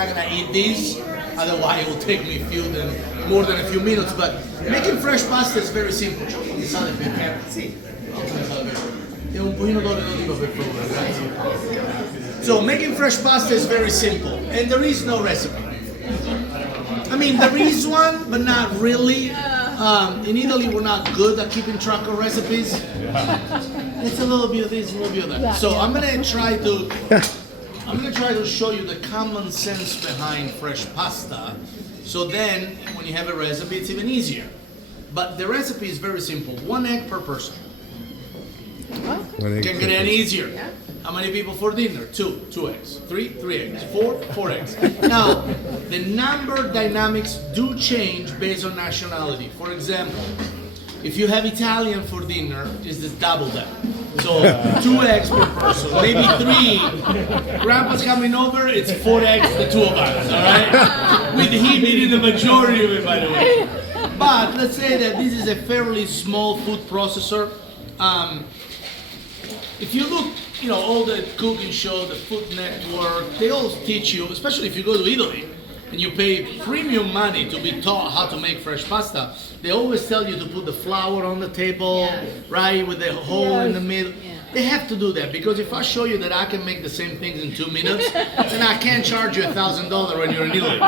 I'm not gonna eat these, otherwise it will take me more than a few minutes. But making fresh pasta is very simple. E un pochino d'olio d'oliva per favore, grazie. So making fresh pasta is very simple, and there is no recipe. I mean, there is one, but not really. In Italy, we're not good at keeping track of recipes. It's a little bit of this, a little bit of that. So I'm gonna try to show you the common sense behind fresh pasta. So then, when you have a recipe, it's even easier. But the recipe is very simple: 1 egg per person. Can get any easier. How many people for dinner? 2 eggs. 3 eggs. 4 eggs. Now, the number dynamics do change based on nationality. For example, if you have Italian for dinner, it's just double that. So 2 eggs per person, maybe 3. Grandpa's coming over, it's 4 eggs, the 2 of us, all right? With him eating the majority of it, by the way. But let's say that this is a fairly small food processor. If you look, all the cooking shows, the Food Network, they all teach you, especially if you go to Italy and you pay premium money to be taught how to make fresh pasta, they always tell you to put the flour on the table, right, with the hole in the middle. They have to do that, because if I show you that I can make the same things in 2 minutes, then I can't charge you $1,000 when you're in Italy.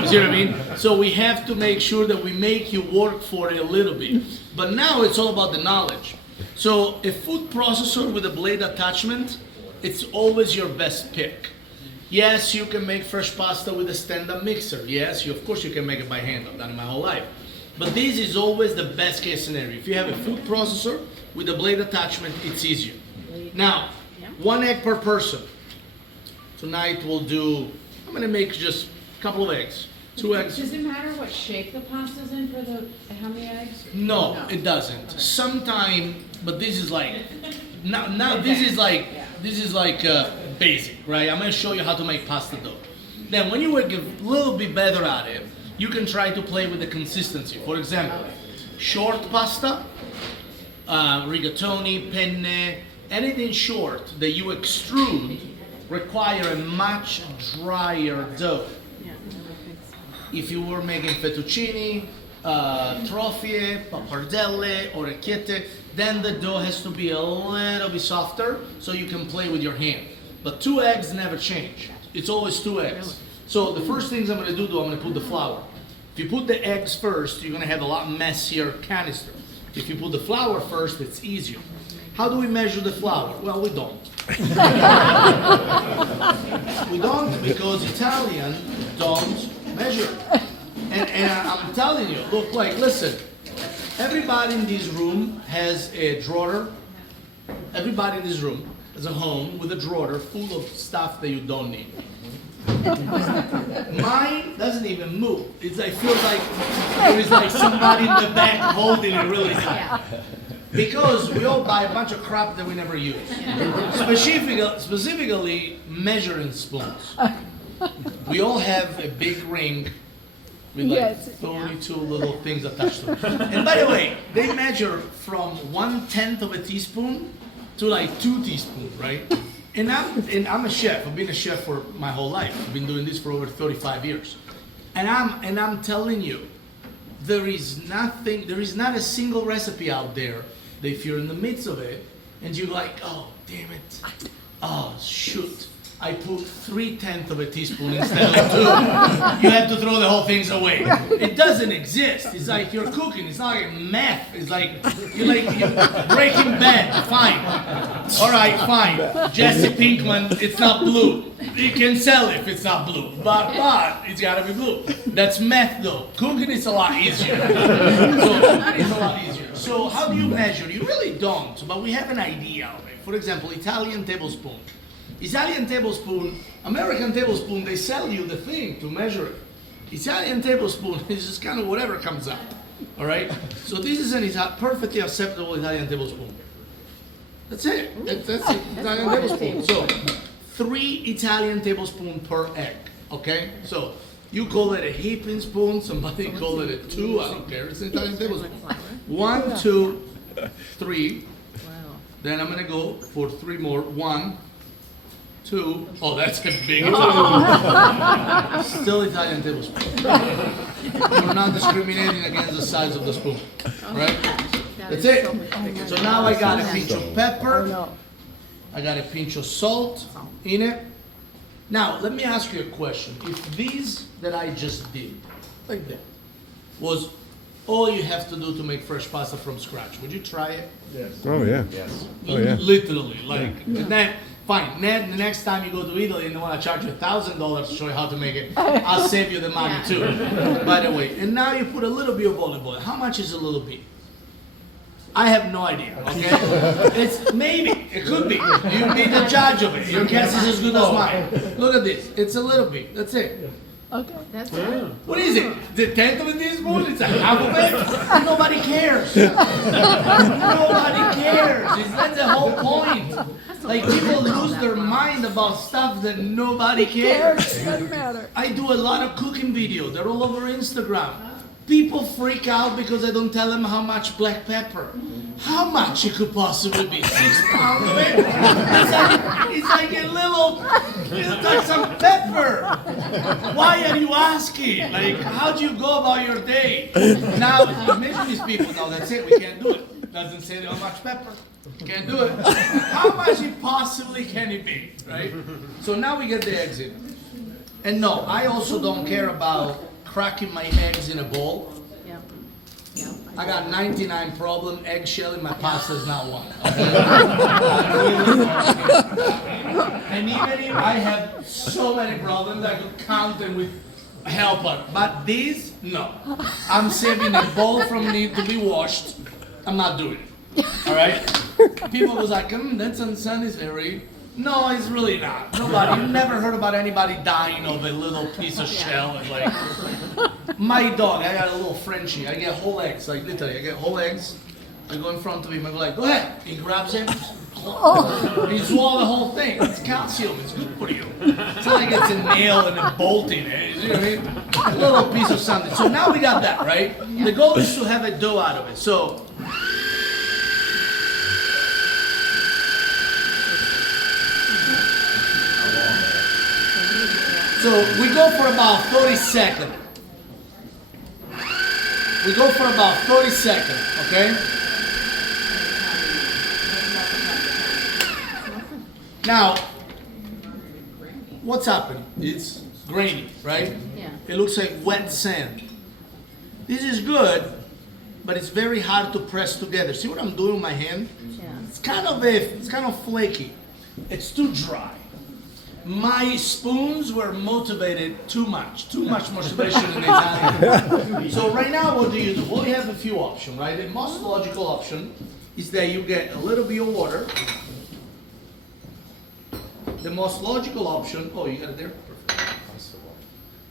You see what I mean? So we have to make sure that we make you work for it a little bit. But now it's all about the knowledge. So a food processor with a blade attachment, it's always your best pick. Yes, you can make fresh pasta with a stand-up mixer. Yes, of course you can make it by hand. I've done it my whole life. But this is always the best case scenario. If you have a food processor with a blade attachment, it's easier. Now, 1 egg per person. Tonight I'm gonna make just a couple of eggs. 2 eggs. Does it matter what shape the pasta's in for how many eggs? No, it doesn't. Sometime, but this is like, now this is like basic, right? I'm gonna show you how to make pasta dough. Then when you work a little bit better at it, you can try to play with the consistency. For example, short pasta, rigatoni, penne, anything short that you extrude require a much drier dough. If you were making fettuccine, trofie, pappardelle, orecchiette, then the dough has to be a little bit softer so you can play with your hand. But 2 eggs never change. It's always 2 eggs. So the first things I'm going to do, I'm going to put the flour. If you put the eggs first, you're going to have a lot messier canister. If you put the flour first, it's easier. How do we measure the flour? Well, we don't. We don't, because Italian don't measure. And I'm telling you, listen, everybody in this room has a drawer. Everybody in this room has a home with a drawer full of stuff that you don't need. Mine doesn't even move. I feel like there is like somebody in the back holding it really tight. Because we all buy a bunch of crap that we never use. Specifically measuring spoons. We all have a big ring with 32 little things attached to it. And by the way, they measure from 1/10 of a teaspoon to like 2 teaspoons, right? And I'm a chef. I've been a chef for my whole life. I've been doing this for over 35 years. And I'm telling you, there is not a single recipe out there that if you're in the midst of it and you're like, oh, damn it. Oh, shoot. I put 3/10 of a teaspoon instead of 2. You have to throw the whole thing away. It doesn't exist. It's like you're cooking. It's not like math. It's like you're Breaking Bad. Fine. All right, fine. Jesse Pinkman. It's not blue. You can sell it if it's not blue, but it's gotta be blue. That's math, though. Cooking is a lot easier. So how do you measure? You really don't, but we have an idea of it. For example, Italian tablespoon. American tablespoon, they sell you the thing to measure it. Italian tablespoon is just kind of whatever comes out. All right? So this is a perfectly acceptable Italian tablespoon. That's it. That's it. Italian tablespoon. So 3 Italian tablespoons per egg. Okay? So you call it a heaping spoon, somebody call it a 2, I don't care. It's an Italian tablespoon. 1, 2, 3. Then I'm gonna go for 3 more. 1, 2. Oh, that's a big 2. Still Italian tablespoon. We're not discriminating against the size of the spoon, right? That's it. So now I got a pinch of pepper. I got a pinch of salt in it. Now, let me ask you a question. If these that I just did, like that, was all you have to do to make fresh pasta from scratch, would you try it? Yes. Oh yeah. Yes. Oh yeah. Literally, like, and then, fine, then the next time you go to Italy and they want to charge you $1,000 to show you how to make it, I'll save you the money too, by the way. And now you put a little bit of olive oil. How much is a little bit? I have no idea, okay? It's maybe, it could be. You be the judge of it. Your guess is as good as mine. Look at this. It's a little bit. That's it. Okay, that's good. What is it? The tenth of a teaspoon? It's a half of it? Nobody cares. Nobody cares. That's the whole point. Like, people lose their mind about stuff that nobody cares. Doesn't matter. I do a lot of cooking videos. They're all over Instagram. People freak out because I don't tell them how much black pepper. How much it could possibly be? 6 pounds of it? It's like a little, it's like some pepper. Why are you asking? Like, how do you go about your day? Now, imagine these people, no, that's it, we can't do it. Doesn't say how much pepper. Can't do it. How much it possibly can it be, right? So now we get the eggs in. And no, I also don't care about cracking my eggs in a bowl. Yeah. Yeah. I got 99 problem. Eggshell in my pasta is not one. And even if I have so many problems, I could count them with helper. But these, no. I'm saving a bowl from need to be washed. I'm not doing it. All right? People was like, that's unsanitary. No, it's really not. Nobody, you've never heard about anybody dying of a little piece of shell. It's like, my dog, I got a little Frenchie. I get whole eggs, like literally, I get whole eggs. I go in front of him, I go like, go ahead. He grabs it. He swallows the whole thing. It's calcium, it's good for you. It's not like it's a nail and a bolt in it. You know what I mean? A little piece of something. So now we got that, right? The goal is to have a dough out of it. So, we go for about 30 seconds. We go for about 30 seconds, okay? Now, what's happening? It's grainy, right? Yeah. It looks like wet sand. This is good, but it's very hard to press together. See what I'm doing with my hand? Yeah. It's kind of flaky. It's too dry. My spoons were motivated too much motivation in the Italian. So right now, what do you do? Well, you have a few options, right? The most logical option is that you get a little bit of water. The most logical option, oh, you got it there? Perfect.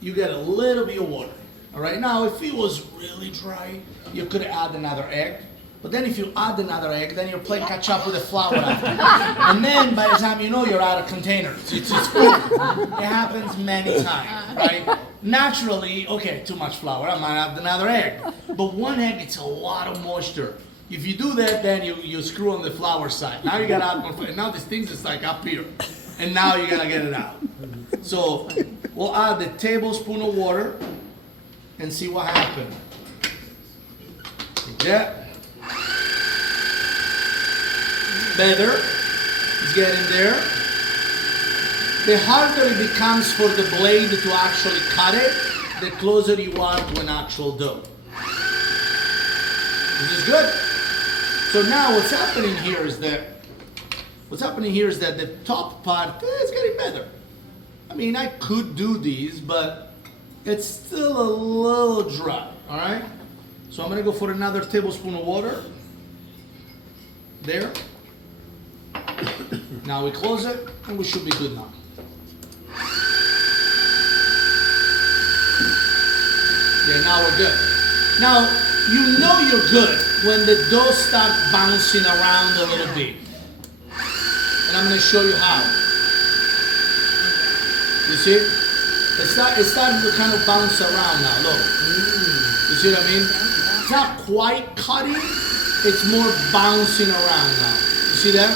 You get a little bit of water. All right, now if it was really dry, you could add another egg. But then if you add another egg, then you're playing catch up with the flour after. And then by the time you know, you're out of containers. It's full. It happens many times, right? Naturally, okay, too much flour, I might add another egg. But one egg, it's a lot of moisture. If you do that, then you screw on the flour side. Now you gotta add more flour. Now this thing's just like up here. And now you gotta get it out. So we'll add a tablespoon of water and see what happens. Like that. Better. It's getting there. The harder it becomes for the blade to actually cut it, the closer you are to an actual dough. This is good. So now what's happening here is that the top part is getting better. I mean, I could do these, but it's still a little dry, all right? So I'm gonna go for another tablespoon of water. There. Now we close it, and we should be good now. Yeah, now we're good. Now, you know you're good when the dough starts bouncing around a little bit. And I'm going to show you how. You see? It's starting to kind of bounce around now, look. You see what I mean? It's not quite cutting, it's more bouncing around now. You see that?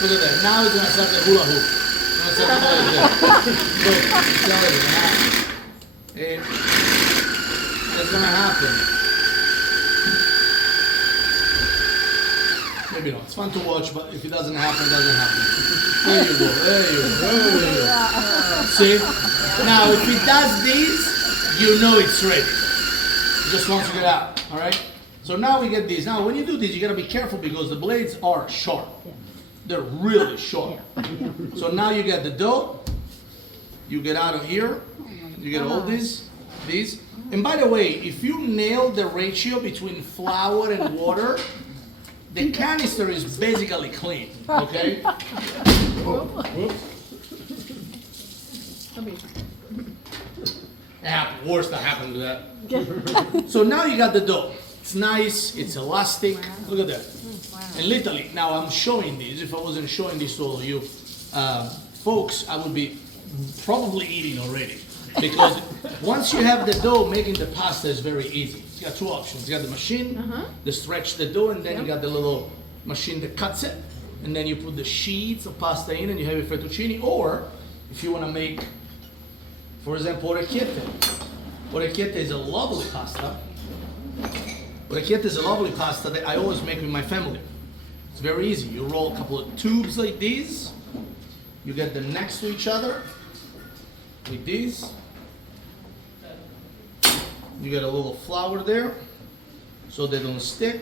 Look at that. Now it's going to start the hula hoop. It's gonna happen. Maybe not. It's fun to watch, but if it doesn't happen, it doesn't happen. There you go. There you go. See? Now, if it does this, you know it's ready. It just wants to get out. All right? So now we get these. Now, when you do this, you gotta be careful because the blades are sharp. They're really sharp. So now you get the dough. You get out of here. You get all these. And by the way, if you nail the ratio between flour and water, the canister is basically clean, okay? Worst that happened to that. So now you got the dough. It's nice, it's elastic. Look at that. And literally, now I'm showing these. If I wasn't showing this to all of you folks, I would be probably eating already. Because once you have the dough, making the pasta is very easy. You got two options. You got the machine, to stretch the dough, and then you got the little machine that cuts it. And then you put the sheets of pasta in and you have your fettuccine. Or, if you want to make, for example, orecchiette. Orecchiette is a lovely pasta. Orecchiette is a lovely pasta that I always make with my family. It's very easy. You roll a couple of tubes like these. You get them next to each other. Like these. You get a little flour there so they don't stick.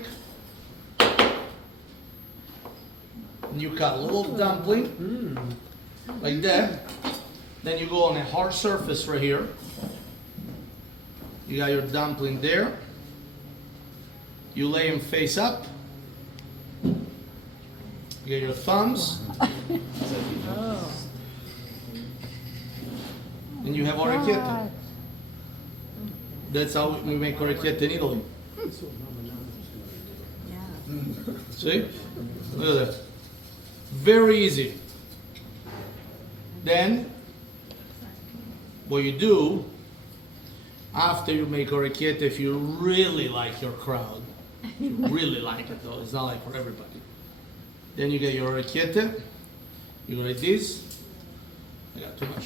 And you cut a little dumpling like that. Then you go on a hard surface right here. You got your dumpling there. You lay them face up. You get your thumbs. And you have orecchiette. That's how we make orecchiette in Italy. See? Look at that. Very easy. Then, what you do, after you make orecchiette, if you really like your crowd, you really like it though, it's not like for everybody. Then you get your orecchiette, you go like this. I got too much.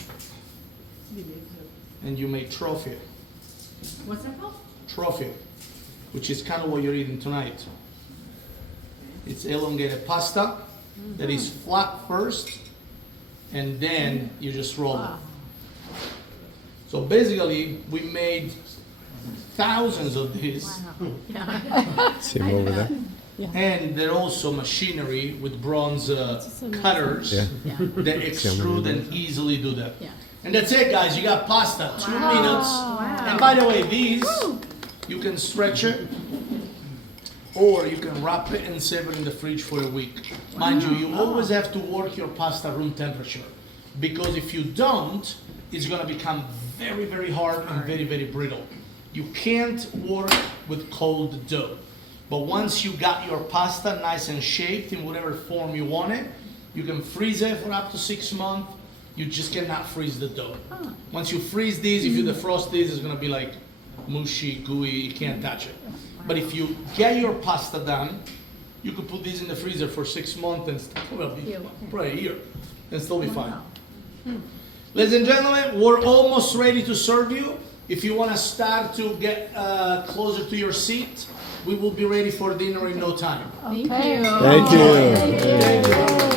And you make trophy. What's that called? Trophy, which is kind of what you're eating tonight. It's elongated pasta that is flat first, and then you just roll it. So basically, we made thousands of these. See them over there? And they're also machinery with bronze cutters that extrude and easily do that. And that's it, guys. You got pasta. 2 minutes. And by the way, these, you can stretch it, or you can wrap it and save it in the fridge for a week. Mind you, you always have to work your pasta room temperature. Because if you don't, it's going to become very, very hard and very, very brittle. You can't work with cold dough. But once you got your pasta nice and shaped in whatever form you want it, you can freeze it for up to 6 months. You just cannot freeze the dough. Once you freeze these, if you defrost these, it's going to be like mushy, gooey, you can't touch it. But if you get your pasta done, you could put these in the freezer for 6 months and probably a year and still be fine. Ladies and gentlemen, we're almost ready to serve you. If you want to start to get closer to your seat, we will be ready for dinner in no time. Thank you. Thank you. Thank you.